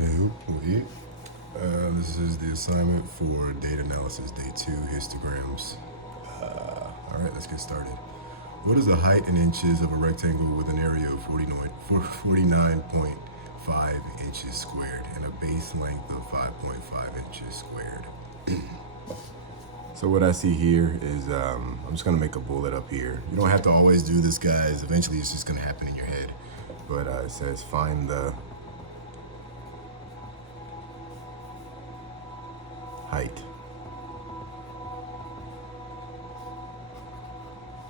Hey, this is the assignment for data analysis, day 2, histograms. All right, let's get started. What is the height in inches of a rectangle with an area of 49.5 inches squared and a base length of 5.5 inches squared? So what I see here is, I'm just gonna make a bullet up here. You don't have to always do this, guys. Eventually it's just gonna happen in your head. But it says find the height.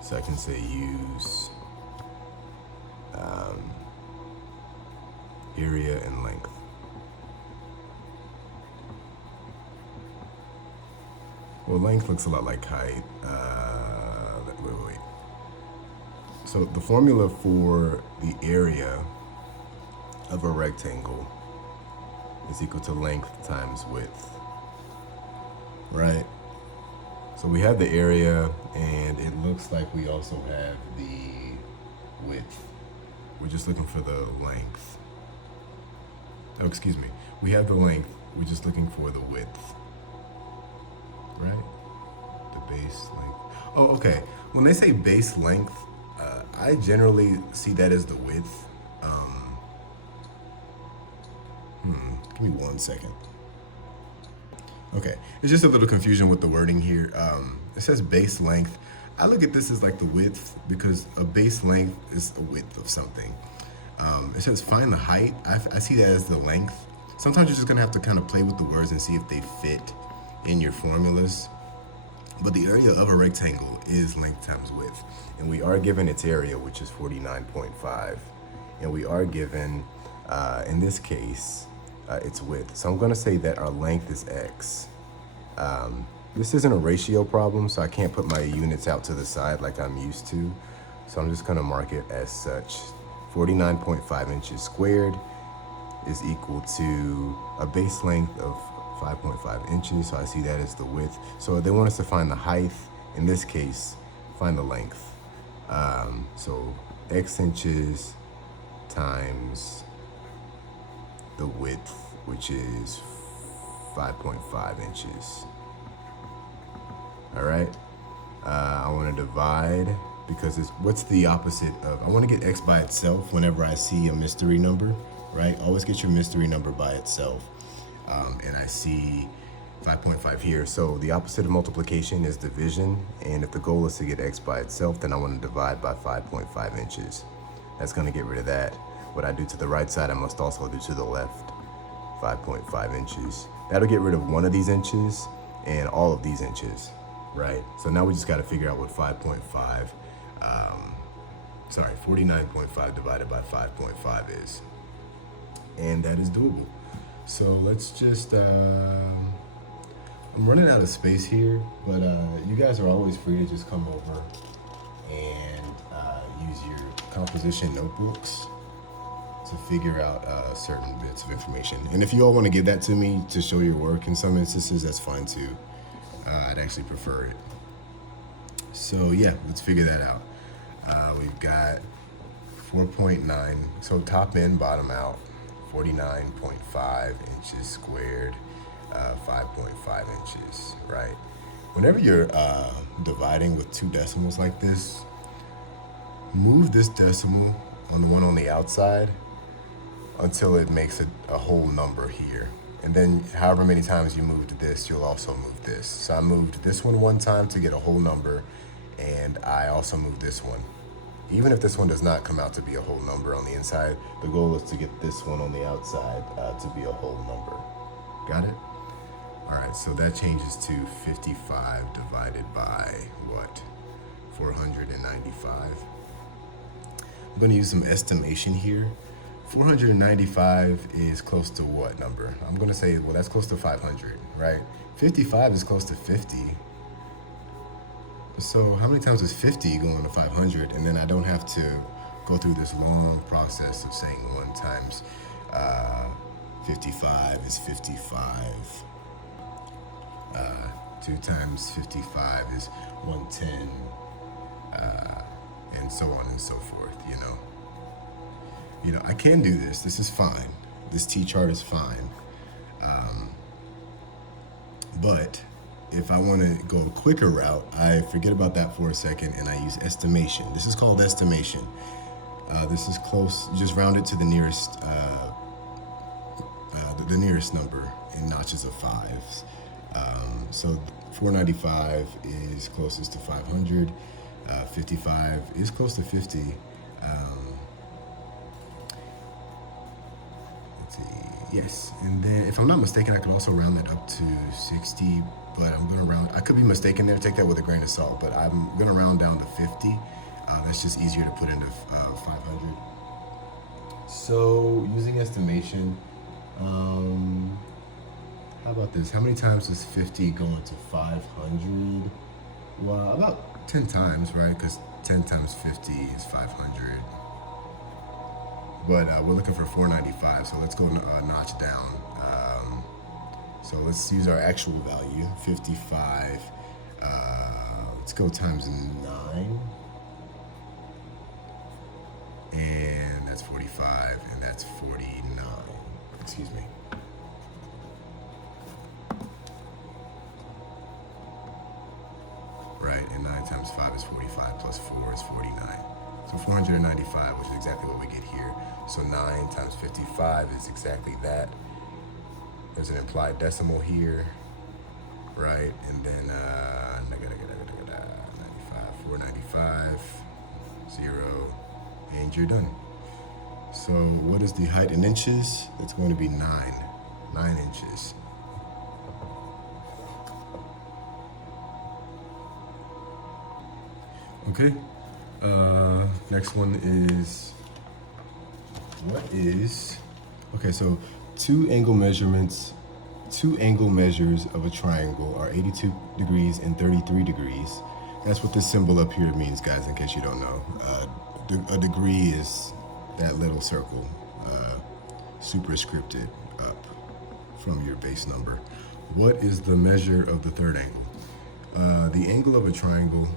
So I can say use area and length. Well, length looks a lot like height. Wait. So the formula for the area of a rectangle is equal to length times width. Right? So we have the area, and it looks like we also have the width. We're just looking for the length. Oh, excuse me. We have the length, we're just looking for the width. Right? The base length. Oh, okay. When they say base length, I generally see that as the width. Give me 1 second. Okay, it's just a little confusion with the wording here. It says base length. I look at this as like the width because a base length is a width of something. It says find the height. I see that as the length. Sometimes you're just gonna have to kind of play with the words and see if they fit in your formulas. But the area of a rectangle is length times width. And we are given its area, which is 49.5. And we are given, in this case, its width. So I'm gonna say that our length is X. This isn't a ratio problem, so I can't put my units out to the side like I'm used to. So I'm just gonna mark it as such. 49.5 inches squared is equal to a base length of 5.5 inches, so I see that as the width. So they want us to find the height. In this case, find the length. So X inches times the width, which is 5.5 inches. All right, I want to divide because what's the opposite of, I want to get X by itself whenever I see a mystery number, right? Always get your mystery number by itself. And I see 5.5 here. So the opposite of multiplication is division. And if the goal is to get X by itself, then I want to divide by 5.5 inches. That's going to get rid of that. What I do to the right side, I must also do to the left. 5.5 inches. That'll get rid of one of these inches and all of these inches, right? So now we just got to figure out what 49.5 divided by 5.5 is. And that is doable. So let's just, I'm running out of space here, but you guys are always free to just come over and use your composition notebooks to figure out certain bits of information. And if you all want to give that to me to show your work in some instances, that's fine too. I'd actually prefer it. So yeah, let's figure that out. We've got 4.9, so top in, bottom out, 49.5 inches squared, 5.5 inches, right? Whenever you're dividing with two decimals like this, move this decimal on the one on the outside until it makes a whole number here. And then however many times you moved this, you'll also move this. So I moved this one time to get a whole number, and I also moved this one. Even if this one does not come out to be a whole number on the inside, the goal is to get this one on the outside to be a whole number. Got it? All right, so that changes to 55 divided by what? 495. I'm gonna use some estimation here. 495 is close to what number? I'm gonna say, well, that's close to 500, right? 55 is close to 50. So how many times is 50 going to 500? And then I don't have to go through this long process of saying 1 times 55 is 55. 2 times 55 is 110, and so on and so forth, you know. I can do this. This is fine. this T-chart is fine. But if I want to go a quicker route, I forget about that for a second and I use estimation. This is called estimation. This is close, just round it to the nearest number in notches of fives. So 495 is closest to 500. 55 is close to 50. Let's see, yes. And then if I'm not mistaken, I could also round that up to 60, but I'm gonna round, I could be mistaken there, take that with a grain of salt, but I'm gonna round down to 50. That's just easier to put into 500. So using estimation, how about this? How many times does 50 go into 500? Well, about 10 times, right? Because 10 times 50 is 500. But we're looking for 495, so let's go a notch down. So let's use our actual value, 55. Let's go times 9. And that's 45, and that's 49. Excuse me. Right, and 9 times 5 is 45, plus 4 is 49. So 495, which is exactly what we get here. So 9 times 55 is exactly that. There's an implied decimal here, right? And then 95, 495, 0, and you're done. So what is the height in inches? It's going to be 9 inches. Okay, next one is, okay, so two angle measures of a triangle are 82 degrees and 33 degrees. That's what this symbol up here means, guys, in case you don't know. A degree is that little circle, superscripted up from your base number. What is the measure of the third angle? The angle of a triangle,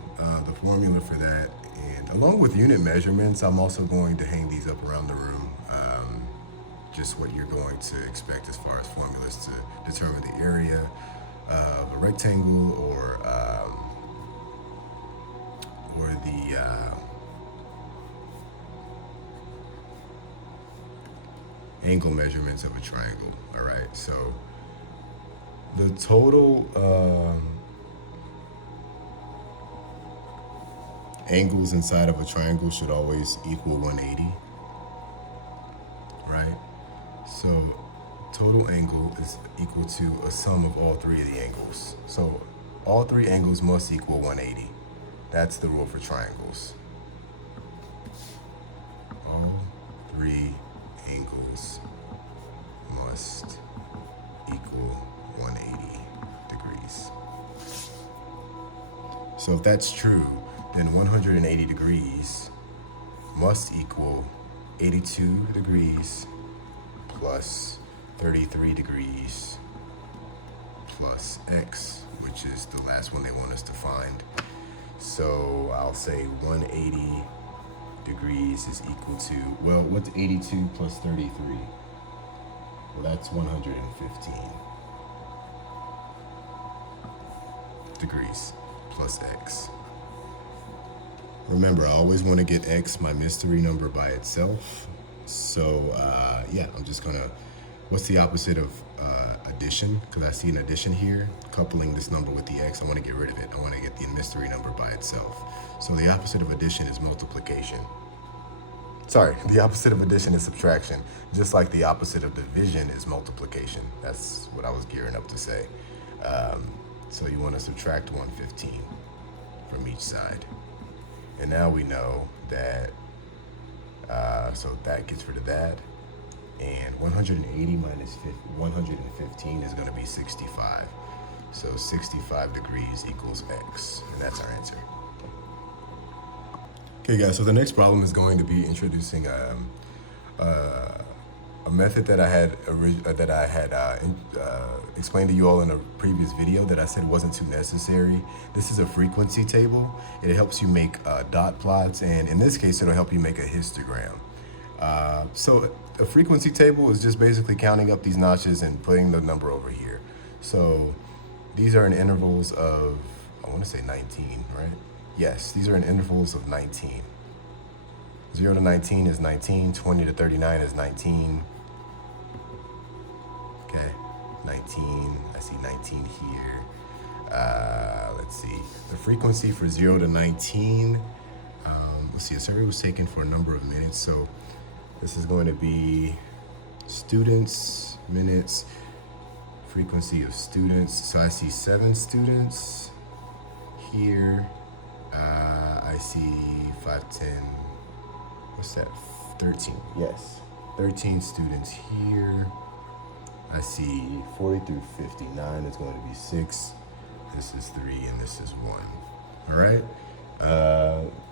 the formula for that, and along with unit measurements, I'm also going to hang these up around the room. Just what you're going to expect as far as formulas to determine the area of a rectangle or the angle measurements of a triangle. All right, so the total angles inside of a triangle should always equal 180, right? So total angle is equal to a sum of all three of the angles. So all three angles must equal 180. That's the rule for triangles. All three angles must equal 180 degrees. So if that's true, then 180 degrees must equal 82 degrees plus 33 degrees plus x, which is the last one they want us to find. So I'll say 180 degrees is equal to, well, what's 82 plus 33? Well, that's 115 degrees plus x. Remember, I always want to get x, my mystery number, by itself. So yeah, I'm just gonna, what's the opposite of addition? Because I see an addition here, coupling this number with the x. I want to get rid of it. I want to get the mystery number by itself. So the opposite of addition is multiplication. Sorry, the opposite of addition is subtraction, just like the opposite of division is multiplication. That's what I was gearing up to say. So you want to subtract 115 from each side. And now we know that, so that gets rid of that. And 180 minus 115 is going to be 65. So 65 degrees equals x, and that's our answer. Okay, guys, so the next problem is going to be introducing a method that I had explained to you all in a previous video that I said wasn't too necessary. This is a frequency table. It helps you make dot plots, and in this case, it'll help you make a histogram. So a frequency table is just basically counting up these notches and putting the number over here. So these are in intervals of, I want to say 19, right? Yes, these are in intervals of 19. 0 to 19 is 19, 20 to 39 is 19. Okay, 19, I see 19 here. Let's see, the frequency for 0 to 19, let's see, a survey was taken for a number of minutes, so this is going to be students, minutes, frequency of students. So I see 7 students here. I see 5, 10, what's that, 13, yes, 13 students here. I see 40 through 59 is going to be 6. This is 3 and this is 1. All right.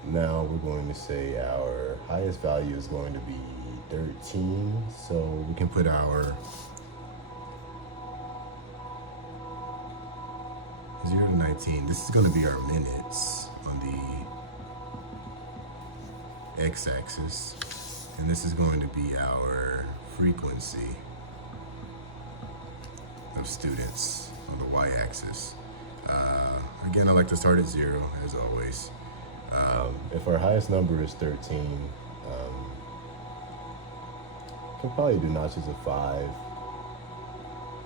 Now we're going to say our highest value is going to be 13. So we can put our 0 to 19. This is going to be our minutes on the x-axis, and this is going to be our frequency of students on the y-axis. Again, I like to start at 0 as always. If our highest number is 13, can probably do notches of 5.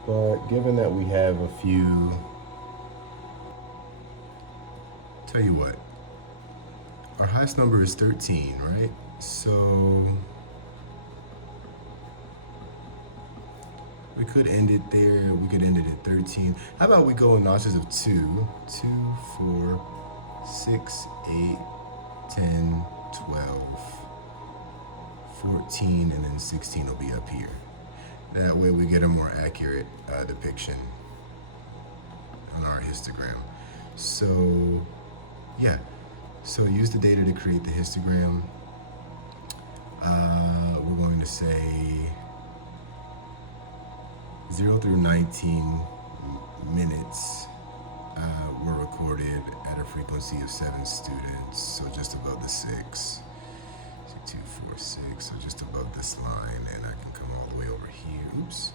But given that we have a few, tell you what, our highest number is 13, right? So we could end it there. We could end it at 13. How about we go in notches of 2? 2, 4, 6, 8, 10, 12, 14, and then 16 will be up here. That way we get a more accurate depiction on our histogram. So, yeah. So use the data to create the histogram. We're going to say 0 through 19 minutes were recorded at a frequency of 7 students, so just above the 6. 2, 4, 6, so just above this line, and I can come all the way over here. Oops.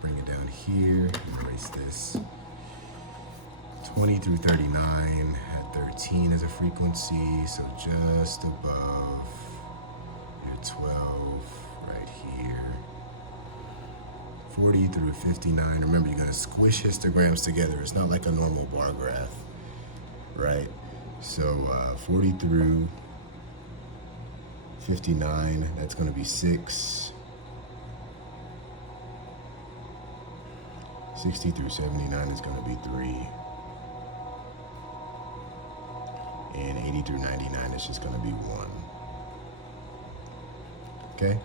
Bring it down here, erase this. 20 through 39 at 13 as a frequency, so just above your 12 right here. 40 through 59. Remember, you're going to squish histograms together. It's not like a normal bar graph, right? So 40 through 59, that's going to be 6. 60 through 79 is going to be 3. And 80 through 99 is just going to be 1. Okay?